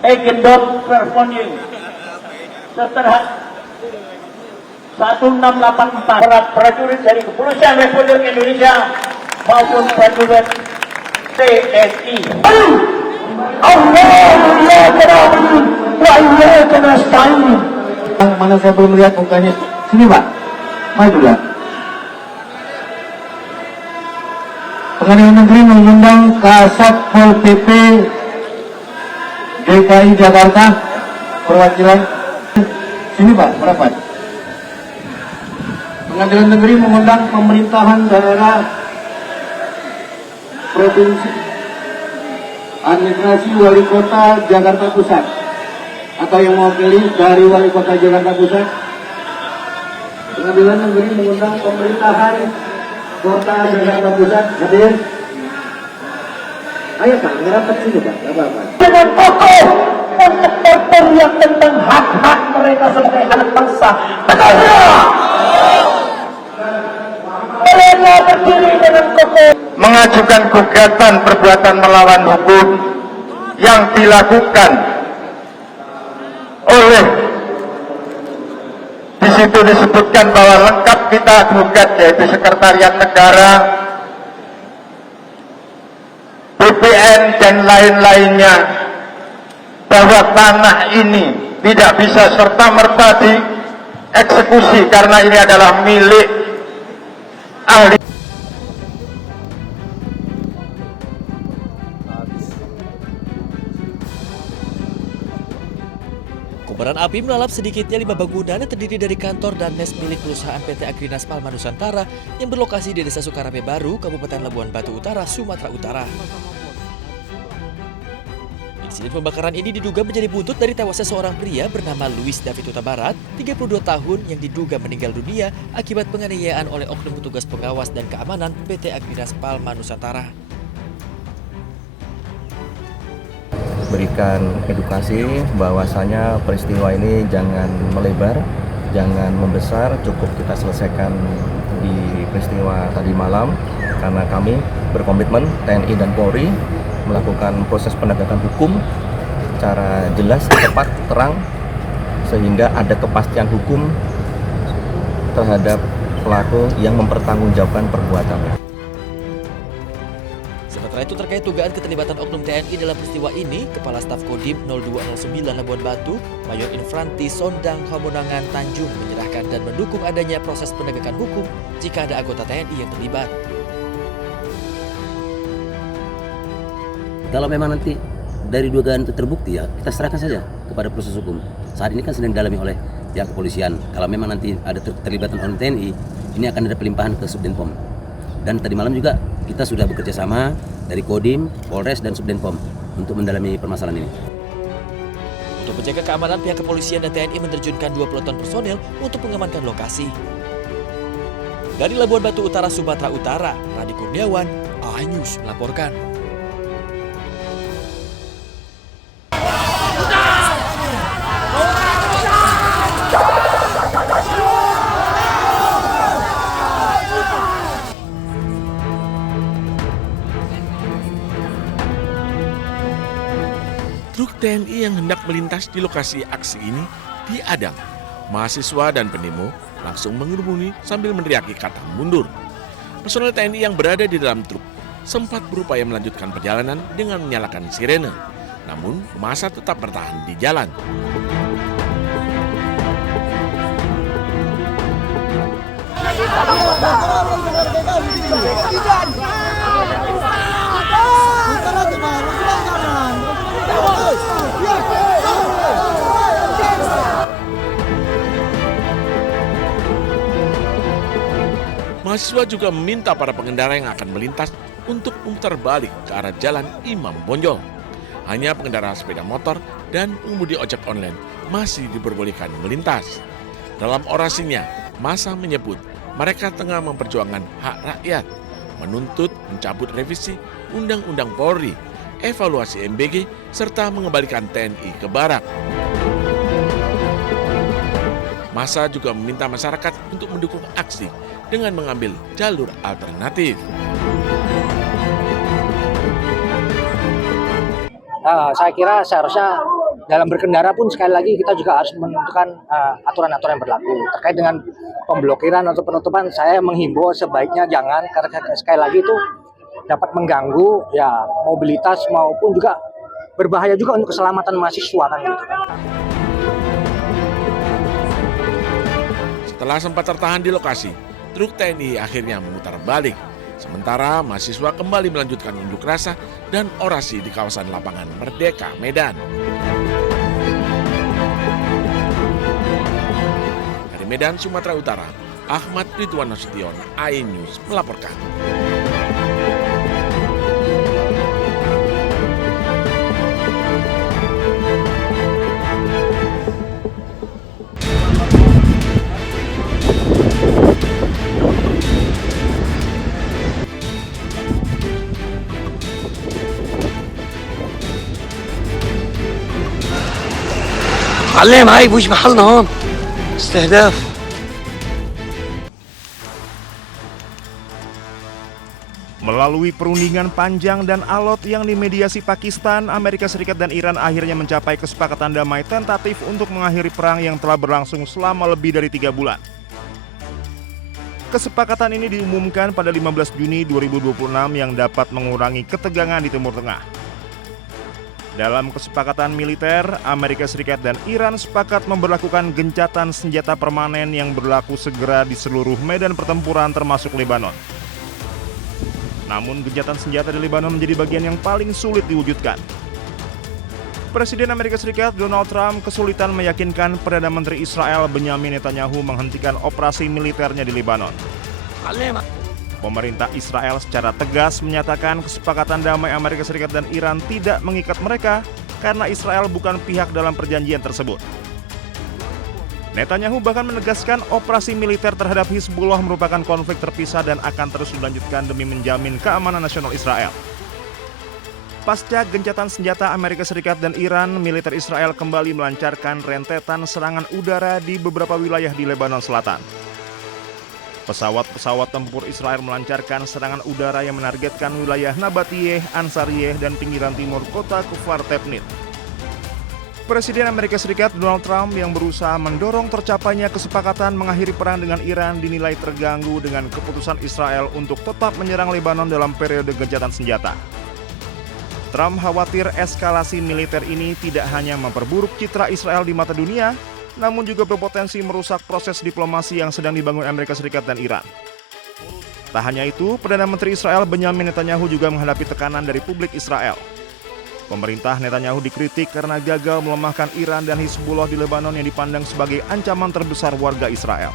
Egendon Vervoning seterhat 1684 para prajurit dari Kepolisian Republik Indonesia maupun prajurit TNI. Mana saya belum lihat mukanya. Sini Pak, maju lah. Pengadilan Negeri mengundang Kasat Pol PP DKI Jakarta perwakilan. Sini Pak, merapat. Pengadilan Negeri mengundang pemerintahan daerah provinsi administrasi wali kota Jakarta Pusat atau yang mewakili dari wali kota Jakarta Pusat. Pengadilan Negeri mengundang pemerintahan kota Jakarta Pusat hadir. Ayo Pak, ngerapat sini Pak, nggak apa-apa. Dengan kokoh untuk berteriak tentang hak-hak mereka sebagai anak bangsa. Betulnya mereka berdiri dengan kokoh mengajukan gugatan perbuatan melawan hukum yang dilakukan oleh, di situ disebutkan bahwa lengkap kita gugat, yaitu Sekretariat Negara, BPN dan lain-lainnya, bahwa tanah ini tidak bisa serta-merta dieksekusi karena ini adalah milik ahli. Kobaran api melalap sedikitnya 5 bangunan yang terdiri dari kantor dan mes milik perusahaan PT Agrinas Palma Nusantara yang berlokasi di Desa Sukarame Baru, Kabupaten Labuan Batu Utara, Sumatera Utara. Insiden pembakaran ini diduga menjadi buntut dari tewasnya seorang pria bernama Luis David Huta Barat, 32 tahun, yang diduga meninggal dunia akibat penganiayaan oleh oknum petugas pengawas dan keamanan PT Agrinas Palma Nusantara. Berikan edukasi bahwasanya peristiwa ini jangan melebar, jangan membesar, cukup kita selesaikan di peristiwa tadi malam, karena kami berkomitmen TNI dan Polri melakukan proses penegakan hukum secara jelas, tepat, terang, sehingga ada kepastian hukum terhadap pelaku yang mempertanggungjawabkan perbuatannya. Sementara itu, terkait dugaan keterlibatan oknum TNI dalam peristiwa ini, Kepala Staf Kodim 0209 Labuan Batu, Mayor Infranti Sondang Hamonangan Tanjung, menyerahkan dan mendukung adanya proses penegakan hukum jika ada anggota TNI yang terlibat. Kalau memang nanti dari dugaan itu terbukti, ya kita serahkan saja kepada proses hukum. Saat ini kan sedang didalami oleh pihak kepolisian. Kalau memang nanti ada keterlibatan oleh TNI, ini akan ada pelimpahan ke Subdenpom. Dan tadi malam juga kita sudah bekerja sama dari Kodim, Polres, dan Subdenpom untuk mendalami permasalahan ini. Untuk menjaga keamanan, pihak kepolisian dan TNI menerjunkan 2 peloton personil untuk mengamankan lokasi. Dari Labuan Batu Utara, Sumatera Utara, Radi Kurniawan, iNews melaporkan. Truk TNI yang hendak melintas di lokasi aksi ini diadang. Mahasiswa dan pendemo langsung mengerumuni sambil meneriaki kata mundur. Personel TNI yang berada di dalam truk sempat berupaya melanjutkan perjalanan dengan menyalakan sirene. Namun massa tetap bertahan di jalan. Mahasiswa juga meminta para pengendara yang akan melintas untuk memutar balik ke arah jalan Imam Bonjol. Hanya pengendara sepeda motor dan pengemudi ojek online masih diperbolehkan melintas. Dalam orasinya, massa menyebut mereka tengah memperjuangkan hak rakyat, menuntut mencabut revisi Undang-Undang Polri, evaluasi MBG, serta mengembalikan TNI ke barak. Massa juga meminta masyarakat untuk mendukung aksi dengan mengambil jalur alternatif. Saya kira seharusnya dalam berkendara pun sekali lagi kita juga harus menentukan aturan-aturan yang berlaku. Terkait dengan pemblokiran atau penutupan, saya menghimbau sebaiknya jangan, karena sekali lagi itu dapat mengganggu ya mobilitas maupun juga berbahaya juga untuk keselamatan mahasiswa kan gitu. Setelah sempat tertahan di lokasi, truk TNI akhirnya memutar balik. Sementara mahasiswa kembali melanjutkan unjuk rasa dan orasi di kawasan lapangan Merdeka, Medan. Dari Medan, Sumatera Utara, Ahmad Ridwan Nasution, iNews melaporkan. علم هاي بوش محلنا هون استهداف. Melalui perundingan panjang dan alot yang dimediasi Pakistan, Amerika Serikat dan Iran akhirnya mencapai kesepakatan damai tentatif untuk mengakhiri perang yang telah berlangsung selama lebih dari 3 bulan. Kesepakatan ini diumumkan pada 15 Juni 2026 yang dapat mengurangi ketegangan di Timur Tengah. Dalam kesepakatan militer, Amerika Serikat dan Iran sepakat memberlakukan gencatan senjata permanen yang berlaku segera di seluruh medan pertempuran termasuk Lebanon. Namun gencatan senjata di Lebanon menjadi bagian yang paling sulit diwujudkan. Presiden Amerika Serikat Donald Trump kesulitan meyakinkan Perdana Menteri Israel Benyamin Netanyahu menghentikan operasi militernya di Lebanon. Pemerintah Israel secara tegas menyatakan kesepakatan damai Amerika Serikat dan Iran tidak mengikat mereka karena Israel bukan pihak dalam perjanjian tersebut. Netanyahu bahkan menegaskan operasi militer terhadap Hizbullah merupakan konflik terpisah dan akan terus dilanjutkan demi menjamin keamanan nasional Israel. Pasca gencatan senjata Amerika Serikat dan Iran, militer Israel kembali melancarkan rentetan serangan udara di beberapa wilayah di Lebanon Selatan. Pesawat-pesawat tempur Israel melancarkan serangan udara yang menargetkan wilayah Nabatiyeh, Ansariyeh, dan pinggiran timur kota Kufar Tebnit. Presiden Amerika Serikat Donald Trump yang berusaha mendorong tercapainya kesepakatan mengakhiri perang dengan Iran dinilai terganggu dengan keputusan Israel untuk tetap menyerang Lebanon dalam periode gencatan senjata. Trump khawatir eskalasi militer ini tidak hanya memperburuk citra Israel di mata dunia, namun juga berpotensi merusak proses diplomasi yang sedang dibangun Amerika Serikat dan Iran. Tak hanya itu, Perdana Menteri Israel Benyamin Netanyahu juga menghadapi tekanan dari publik Israel. Pemerintah Netanyahu dikritik karena gagal melemahkan Iran dan Hizbullah di Lebanon yang dipandang sebagai ancaman terbesar warga Israel.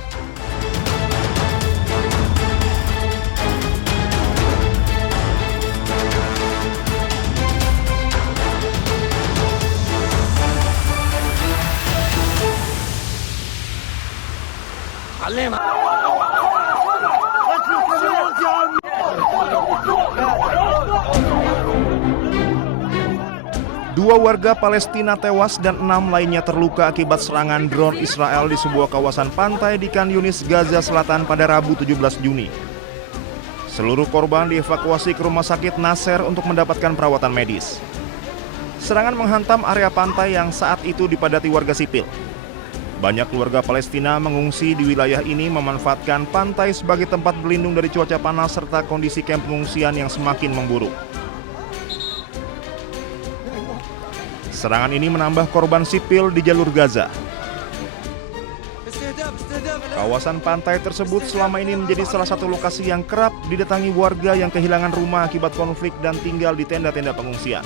Dua warga Palestina tewas dan 6 lainnya terluka akibat serangan drone Israel di sebuah kawasan pantai di Khan Yunis, Gaza Selatan pada Rabu 17 Juni. Seluruh korban dievakuasi ke rumah sakit Nasser untuk mendapatkan perawatan medis. Serangan menghantam area pantai yang saat itu dipadati warga sipil. Banyak keluarga Palestina mengungsi di wilayah ini memanfaatkan pantai sebagai tempat berlindung dari cuaca panas serta kondisi kamp pengungsian yang semakin memburuk. Serangan ini menambah korban sipil di jalur Gaza. Kawasan pantai tersebut selama ini menjadi salah satu lokasi yang kerap didatangi warga yang kehilangan rumah akibat konflik dan tinggal di tenda-tenda pengungsian.